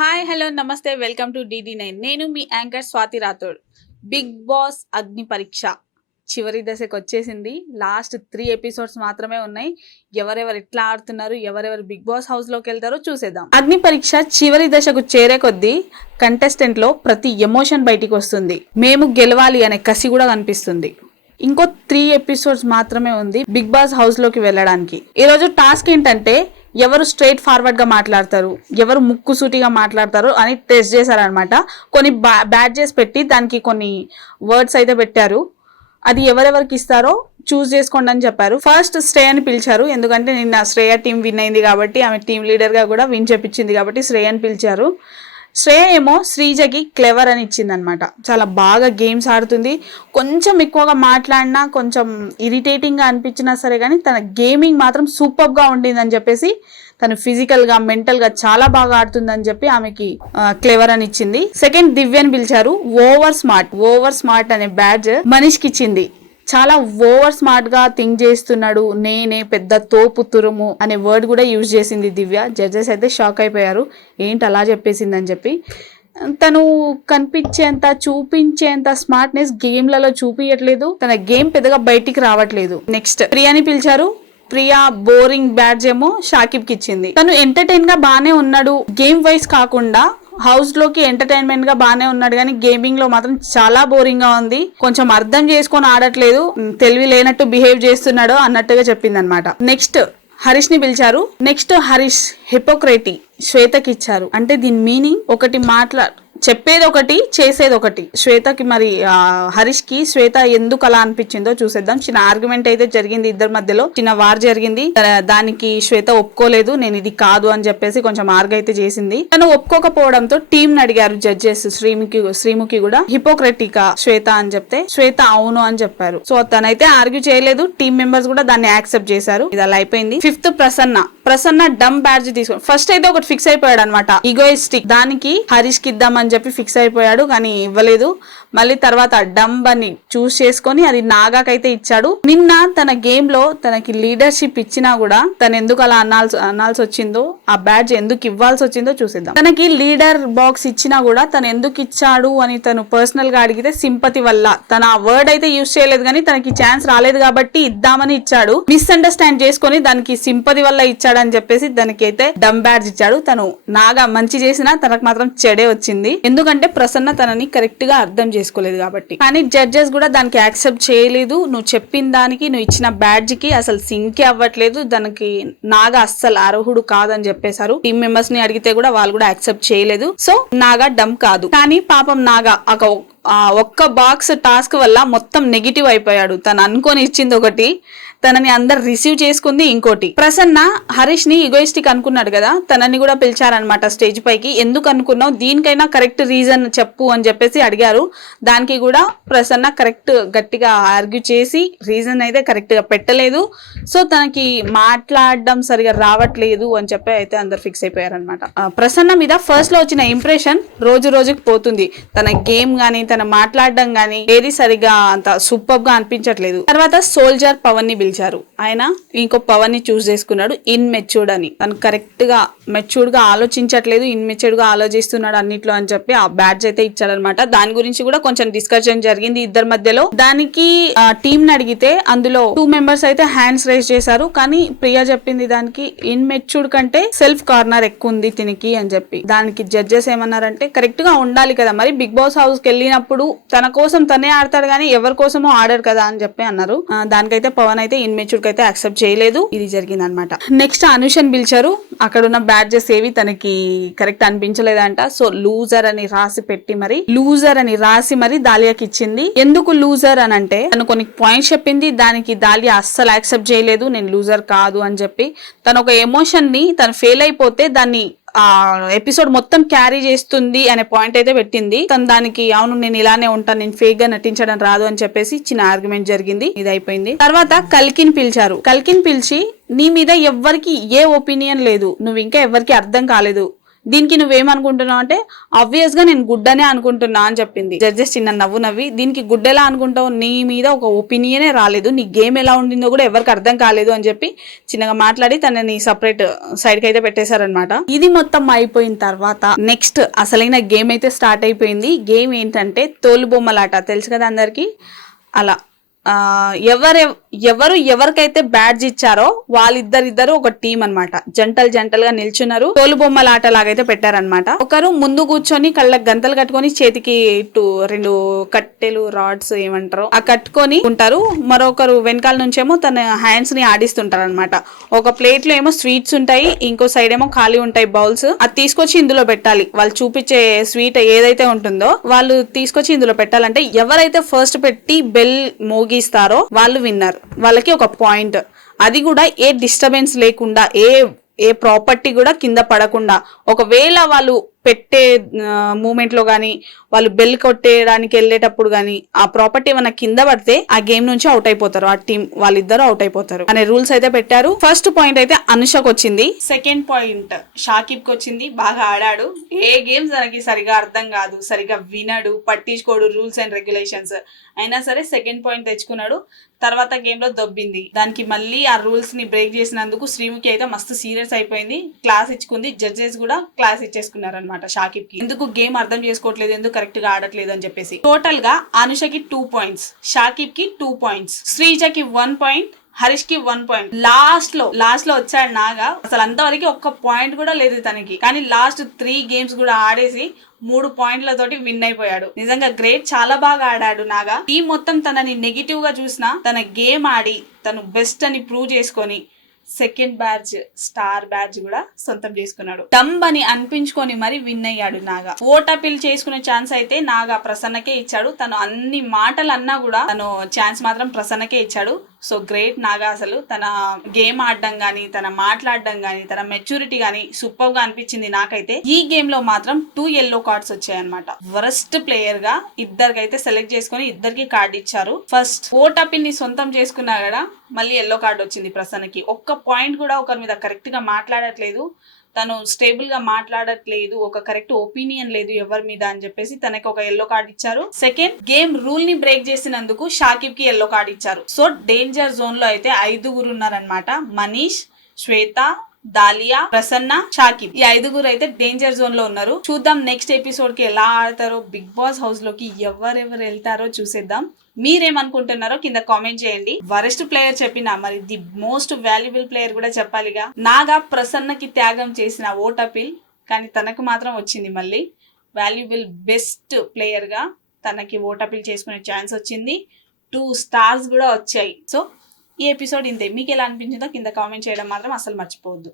Hi hello నమస్తే welcome to DD nine నేను మీ anchor Swathi Rathod. Big Boss Agni Pariksha చివరి దశకు వచ్చేసింది. లాస్ట్ త్రీ ఎపిసోడ్స్ మాత్రమే ఉన్నాయి. ఎవరెవరు ఎట్లా ఆడుతున్నారు ఎవరెవరు బిగ్ బాస్ హౌస్లోకి వెళ్తారో చూసేద్దాం. అగ్ని పరీక్ష చివరి దశకు చేరే కొద్దీ కంటెస్టెంట్లో ప్రతి ఎమోషన్ బయటికి వస్తుంది. మేము గెలవాలి అనే కసి కూడా కనిపిస్తుంది. ఇంకో త్రీ ఎపిసోడ్స్ మాత్రమే ఉంది బిగ్ బాస్ హౌస్లోకి వెళ్ళడానికి. ఈరోజు టాస్క్ ఏంటంటే ఎవరు స్ట్రైట్ ఫార్వర్డ్గా మాట్లాడతారు ఎవరు ముక్కు సూటిగా మాట్లాడతారు అని టెస్ట్ చేశారనమాట కొన్ని బ్యాడ్జెస్ పెట్టి దానికి కొన్ని వర్డ్స్ అయితే పెట్టారు. అది ఎవరెవరికి ఇస్తారో చూస్ చేసుకోండి అని చెప్పారు. ఫస్ట్ శ్రేయ అని పిలిచారు. ఎందుకంటే నిన్న శ్రేయ టీం విన్ అయింది కాబట్టి ఆమె టీం లీడర్గా కూడా విన్ చెప్పించింది కాబట్టి శ్రేయ అని పిలిచారు. శ్రేయ ఏమో శ్రీజకి క్లెవర్ అని ఇచ్చిందనమాట చాలా బాగా గేమ్స్ ఆడుతుంది. కొంచెం ఎక్కువగా మాట్లాడినా కొంచెం ఇరిటేటింగ్గా అనిపించినా సరే కానీ తన గేమింగ్ మాత్రం సూపర్గా ఉండిందని చెప్పేసి తను ఫిజికల్గా మెంటల్గా చాలా బాగా ఆడుతుందని చెప్పి ఆమెకి క్లెవర్ అని ఇచ్చింది. సెకండ్ దివ్యని పిలిచారు. ఓవర్ స్మార్ట్ ఓవర్ స్మార్ట్ అనే బ్యాడ్జ్ మనీష్కి ఇచ్చింది చాలా ఓవర్ స్మార్ట్గా థింక్ చేస్తున్నాడు. నేనే పెద్ద తోపు తురుము అనే వర్డ్ కూడా యూజ్ చేసింది దివ్య. జడ్జెస్ అయితే షాక్ అయిపోయారు. ఏంటి అలా చెప్పేసింది అని చెప్పి. తను కనిపించేంత చూపించేంత స్మార్ట్నెస్ గేమ్లలో చూపించట్లేదు తన గేమ్ పెద్దగా బయటికి రావట్లేదు. నెక్స్ట్ ప్రియాని పిలిచారు. ప్రియా బోరింగ్ బ్యాడ్జ్ ఏమో షాకిబ్కి ఇచ్చింది తను ఎంటర్టైన్గా బానే ఉన్నాడు. గేమ్ వైజ్ కాకుండా హౌస్లోకి ఎంటర్టైన్మెంట్గా బాగానే ఉన్నాడు కానీ గేమింగ్లో మాత్రం చాలా బోరింగ్గా ఉంది. కొంచెం అర్థం చేసుకొని ఆడట్లేదు. తెలివి లేనట్టు బిహేవ్ చేస్తున్నాడు అన్నట్టుగా చెప్పిందనమాట. నెక్స్ట్ హరీష్ని పిలిచారు. నెక్స్ట్ హరీష్ హిపోక్రేటీ శ్వేతకి ఇచ్చారు అంటే దీని మీనింగ్ ఒకటి మాట్లాడు చెప్పేది ఒకటి చేసేది ఒకటి శ్వేతకి మరి ఆ, హరీష్కి శ్వేత ఎందుకు అలా అనిపించిందో చూసేద్దాం. చిన్న ఆర్గ్యుమెంట్ అయితే జరిగింది ఇద్దరి మధ్యలో. చిన్న వార్ జరిగింది. దానికి శ్వేత ఒప్పుకోలేదు. నేను ఇది కాదు అని చెప్పేసి కొంచెం ఆర్గ్ అయితే చేసింది. తను ఒప్పుకోకపోవడంతో టీం ని అడిగారు జడ్జెస్ శ్రీముఖి శ్రీముఖి కూడా. హిపోక్రటికా శ్వేత? అని చెప్తే శ్వేత అవును అని చెప్పారు. సో తనైతే ఆర్గ్యూ చేయలేదు. టీం మెంబర్స్ కూడా దాన్ని యాక్సెప్ట్ చేశారు. ఇది అలా అయిపోయింది. Fifth Prasanna. Prasanna dumb badge తీసుకుని ఫస్ట్ అయితే ఒకటి ఫిక్స్ అయిపోయాడు అనమాట ఈగోయిస్టిక్ దానికి హరీష్కి ఇద్దామని చెప్పి ఫిక్స్ అయిపోయాడు కానీ ఇవ్వలేదు. మళ్ళీ తర్వాత డంబ్ అని చూస్ చేసుకొని అది నాగాకైతే ఇచ్చాడు. నిన్న తన గేమ్లో తనకి లీడర్షిప్ ఇచ్చినా కూడా తను ఎందుకు అలా అనాల్సి అనాల్సి వచ్చిందో ఆ బ్యాడ్జ్ ఎందుకు ఇవ్వాల్సి వచ్చిందో చూసిద్దాం. తనకి లీడర్ బాక్స్ ఇచ్చినా కూడా తను ఎందుకు ఇచ్చాడు అని తను పర్సనల్గా అడిగితే సింపతి వల్ల. తన ఆ వర్డ్ అయితే యూస్ చేయలేదు కానీ తనకి ఛాన్స్ రాలేదు కాబట్టి ఇద్దామని ఇచ్చాడు. మిస్అండర్స్టాండ్ చేసుకొని దానికి సింపతి వల్ల ఇచ్చాడని చెప్పేసి దానికి అయితే డమ్ బ్యాడ్జ్ ఇచ్చాడు. తను నాగా మంచి చేసినా తనకు మాత్రం చెడే వచ్చింది. ఎందుకంటే ప్రసన్న తనని కరెక్ట్గా అర్థం చేసుకోలేదు కాబట్టి. కానీ జడ్జెస్ కూడా దానికి యాక్సెప్ట్ చేయలేదు. నువ్వు చెప్పిన దానికి నువ్వు ఇచ్చిన బ్యాడ్జ్కి అసలు సింకే అవ్వట్లేదు. దానికి నాగా అస్సలు అర్హుడు కాదని చెప్పేశారు. టీం మెంబర్స్ని అడిగితే కూడా వాళ్ళు కూడా యాక్సెప్ట్ చేయలేదు. సో నాగా డమ్ కాదు. కానీ పాపం నాగా ఒక ఆ ఒక్క బాక్స్ టాస్క్ వల్ల మొత్తం నెగిటివ్ అయిపోయాడు. తను అనుకొని ఇచ్చింది ఒకటి. తనని అందరు రిసీవ్ చేసుకుంది ఇంకోటి. ప్రసన్న హరీష్ని ఇగోయిస్టిక్ అనుకున్నాడు కదా తనని కూడా పిలిచారనమాట స్టేజ్ పైకి. ఎందుకు అనుకున్నావు? దీనికైనా కరెక్ట్ రీజన్ చెప్పు అని చెప్పేసి అడిగారు. దానికి కూడా ప్రసన్న కరెక్ట్ గట్టిగా ఆర్గ్యూ చేసి రీజన్ అయితే కరెక్ట్గా పెట్టలేదు. సో తనకి మాట్లాడడం సరిగా రావట్లేదు అని చెప్పి అయితే అందరు ఫిక్స్ అయిపోయారనమాట ప్రసన్న మీద ఫస్ట్లో వచ్చిన ఇంప్రెషన్ రోజు రోజుకి పోతుంది. తన గేమ్ గానీ తన మాట్లాడడం గానీ ఏది సరిగా అంత సూపర్గా అనిపించట్లేదు. తర్వాత సోల్జర్ పవన్ని పిలిచారు ఆయన ఇంకో పవన్ని చూస్ చేసుకున్నాడు. ఇన్మెచ్యూర్డ్ అని. తను కరెక్ట్గా మెచ్యూర్డ్గా ఆలోచించట్లేదు ఇన్మెచ్యూర్డ్గా ఆలోచిస్తున్నాడు అన్నిట్లో అని చెప్పి ఆ బ్యాడ్జ్ అయితే ఇచ్చాడనమాట దాని గురించి కూడా కొంచెం డిస్కషన్ జరిగింది ఇద్దరి మధ్యలో. దానికి టీమ్ అడిగితే అందులో టూ మెంబర్స్ అయితే హ్యాండ్స్ రేస్ చేశారు. కానీ ప్రియా చెప్పింది దానికి ఇన్ మెచ్యూర్డ్ కంటే సెల్ఫ్ కార్నర్ ఎక్కువ ఉంది తినికి అని చెప్పి. దానికి జడ్జెస్ ఏమన్నారంటే కరెక్ట్గా ఉండాలి కదా మరి. బిగ్ బాస్ హౌస్కి వెళ్ళినప్పుడు తన కోసం తనే ఆడతాడు కానీ ఎవరి కోసమో ఆడారు కదా అని చెప్పి అన్నారు. దానికైతే పవన్ అయితే ఇన్మెచ్యూర్డ్ అయితే యాక్సెప్ట్ చేయలేదు. ఇది జరిగింది అనమాట నెక్స్ట్ అనుషన్ పిలిచారు. అక్కడ ఉన్న బ్యాడ్జెస్ ఏవి తనకి కరెక్ట్ అనిపించలేదంట. సో లూజర్ అని రాసి పెట్టి మరి లూజర్ అని రాసి మరి దాలియాకి ఇచ్చింది. ఎందుకు లూజర్ అని అంటే తను కొన్ని పాయింట్స్ చెప్పింది. దానికి దాలియా అస్సలు యాక్సెప్ట్ చేయలేదు. నేను లూజర్ కాదు అని చెప్పి తన ఒక ఎమోషన్ని తను ఫెయిల్ అయిపోతే దాన్ని ఆ ఎపిసోడ్ మొత్తం క్యారీ చేస్తుంది అనే పాయింట్ అయితే పెట్టింది. తను దానికి అవును నేను ఇలానే ఉంటాను నేను ఫేక్గా నటించడం రాదు అని చెప్పేసి చిన్న ఆర్గ్యుమెంట్ జరిగింది. ఇది అయిపోయింది. తర్వాత కల్కిన్ పిలిచారు. కల్కిన్ పిలిచి నీ మీద ఎవ్వరికి ఏ ఒపీనియన్ లేదు. నువ్వు ఇంకా ఎవ్వరికి అర్థం కాలేదు. దీనికి నువ్వేమనుకుంటున్నావు అంటే ఆబ్వియస్గా నేను గుడ్డనే అనుకుంటున్నా అని చెప్పింది. జడ్జెస్ చిన్న నవ్వు నవ్వి దీనికి గుడ్డ ఎలా అనుకుంటావు? నీ మీద ఒక ఒపీనియనే రాలేదు. నీ గేమ్ ఎలా ఉండిందో కూడా ఎవరికి అర్థం కాలేదు అని చెప్పి చిన్నగా మాట్లాడి తనని సపరేట్ సైడ్కి అయితే పెట్టేశారనమాట ఇది మొత్తం అయిపోయిన తర్వాత నెక్స్ట్ అసలైన గేమ్ అయితే స్టార్ట్ అయిపోయింది. గేమ్ ఏంటంటే తోలు బొమ్మలాట తెలుసు కదా అందరికి? అలా. ఎవరు ఎవరు ఎవరికైతే బ్యాడ్జ్ ఇచ్చారో వాళ్ళిద్దరిద్దరు ఒక టీం అన్నమాట. జంటలు జంటలుగా నిల్చున్నారు. తోలు బొమ్మల ఆట లాగైతే పెట్టారనమాట ఒకరు ముందు కూర్చొని కళ్ళకి గంతలు కట్టుకొని చేతికి టూ రెండు కట్టెలు రాడ్స్ ఏమంటారు ఆ కట్టుకొని ఉంటారు. మరొకరు వెనకాల నుంచేమో తన హ్యాండ్స్ని ఆడిస్తుంటారు అనమాట ఒక ప్లేట్లో ఏమో స్వీట్స్ ఉంటాయి ఇంకో సైడ్ ఏమో ఖాళీ ఉంటాయి బౌల్స్ అది తీసుకొచ్చి ఇందులో పెట్టాలి. వాళ్ళు చూపించే స్వీట్ ఏదైతే ఉంటుందో వాళ్ళు తీసుకొచ్చి ఇందులో పెట్టాలంటే ఎవరైతే ఫస్ట్ పెట్టి బెల్ మోగి ఇస్తారో వాళ్ళు విన్నర్. వాళ్ళకి ఒక పాయింట్. అది కూడా ఏ డిస్టర్బెన్స్ లేకుండా ఏ ఏ ప్రాపర్టీ కూడా కింద పడకుండా. ఒకవేళ వాళ్ళు పెట్టే మూమెంట్లో కానీ వాళ్ళు బెల్ కొట్టేయడానికి వెళ్ళేటప్పుడు కానీ ఆ ప్రాపర్టీ ఏమైనా కింద పడితే ఆ గేమ్ నుంచి అవుట్ అయిపోతారు. ఆ టీం వాళ్ళిద్దరు అవుట్ అయిపోతారు. అనే రూల్స్ అయితే పెట్టారు. ఫస్ట్ పాయింట్ అయితే అనుషకు వచ్చింది. సెకండ్ పాయింట్ షాకిబ్కి వచ్చింది. బాగా ఆడాడు. ఏ గేమ్స్ తనకి సరిగా అర్థం కాదు. సరిగా వినడు. పట్టించుకోడు రూల్స్ అండ్ రెగ్యులేషన్స్ అయినా సరే సెకండ్ పాయింట్ తెచ్చుకున్నాడు. తర్వాత గేమ్లో దొబ్బింది. దానికి మళ్ళీ ఆ రూల్స్ని బ్రేక్ చేసినందుకు శ్రీముఖి అయితే మస్తు సీరియస్ అయిపోయింది. క్లాస్ ఇచ్చుకుంది. జడ్జెస్ కూడా క్లాస్ ఇచ్చేసుకున్నారు అనమాట షాకిబ్కి ఎందుకు గేమ్ అర్థం చేసుకోవట్లేదు ఎందుకు కరెక్ట్గా ఆడట్లేదు అని చెప్పేసి. టోటల్గా అనుషకి టూ పాయింట్స్ షాకిబ్కి టూ పాయింట్స్ శ్రీజకి వన్ పాయింట్ హరీష్కి వన్ పాయింట్ లాస్ట్లో లాస్ట్లో వచ్చాడు నాగా. అసలు అంతవరకు ఒక్క పాయింట్ కూడా లేదు తనకి. కానీ లాస్ట్ త్రీ గేమ్స్ కూడా ఆడేసి మూడు పాయింట్లతోటి విన్ అయిపోయాడు. నిజంగా గ్రేట్ చాలా బాగా ఆడాడు నాగా. ఈ మొత్తం తనని నెగిటివ్గా చూసినా తన గేమ్ ఆడి తను బెస్ట్ అని ప్రూవ్ చేసుకొని సెకండ్ బ్యాచ్ స్టార్ బ్యాచ్ కూడా సొంతం చేసుకున్నాడు. టంబ్ అని అనిపించుకొని మరి విన్ అయ్యాడు నాగా. ఓట్ అపీల్ చేసుకునే ఛాన్స్ అయితే నాగా ప్రసన్నకే ఇచ్చాడు. తను అన్ని మాటలు అన్నా కూడా తను ఛాన్స్ మాత్రం ప్రసన్నకే ఇచ్చాడు. సో గ్రేట్ నాగా అసలు. తన గేమ్ ఆడడం గానీ తన మాట్లాడడం గానీ తన మెచ్యూరిటీ గానీ సూపర్గా అనిపించింది నాకైతే. ఈ గేమ్లో మాత్రం టూ ఎల్లో కార్డ్స్ వచ్చాయన్నమాట. వరస్ట్ ప్లేయర్గా ఇద్దరికైతే సెలెక్ట్ చేసుకొని ఇద్దరికి కార్డ్ ఇచ్చారు. ఫస్ట్ ఓట్ అపీల్ని సొంతం చేసుకున్నా కదా మళ్ళీ ఎల్లో కార్డ్ వచ్చింది ప్రసన్నకి. ఒక్క పాయింట్ కూడా ఒకరి మీద కరెక్ట్గా మాట్లాడట్లేదు. తను స్టేబుల్గా మాట్లాడట్లేదు. ఒక కరెక్ట్ ఒపీనియన్ లేదు ఎవరి మీద అని చెప్పేసి తనకి ఒక ఎల్లో కార్డ్ ఇచ్చారు. సెకండ్ గేమ్ రూల్ని బ్రేక్ చేసినందుకు షాకిబ్కి ఎల్లో కార్డ్ ఇచ్చారు. సో డేంజర్ జోన్లో అయితే ఐదుగురు ఉన్నారనమాట మనీష్ శ్వేత దాలియా ప్రసన్న షాకిబ్. ఈ ఐదుగురు అయితే డేంజర్ జోన్లో ఉన్నారు. చూద్దాం నెక్స్ట్ ఎపిసోడ్కి ఎలా ఆడతారో బిగ్ బాస్ హౌస్లోకి ఎవరెవరు వెళ్తారో చూసేద్దాం. మీరేమనుకుంటున్నారో కింద కామెంట్ చేయండి. వరెస్ట్ ప్లేయర్ చెప్పిన మరి ది మోస్ట్ వాల్యుబుల్ ప్లేయర్ కూడా చెప్పాలిగా. నాగా ప్రసన్నకి త్యాగం చేసిన ఓట్ అపీల్ కానీ తనకు మాత్రం వచ్చింది మళ్ళీ. వాల్యుబుల్ బెస్ట్ ప్లేయర్గా తనకి ఓట్ అపీల్ చేసుకునే ఛాన్స్ వచ్చింది. టూ స్టార్స్ కూడా వచ్చాయి. సో ఈ ఎపిసోడ్ ఇంతే. మీకు ఎలా అనిపించిందో కింద కామెంట్ చేయడం మాత్రం అసలు మర్చిపోవద్దు.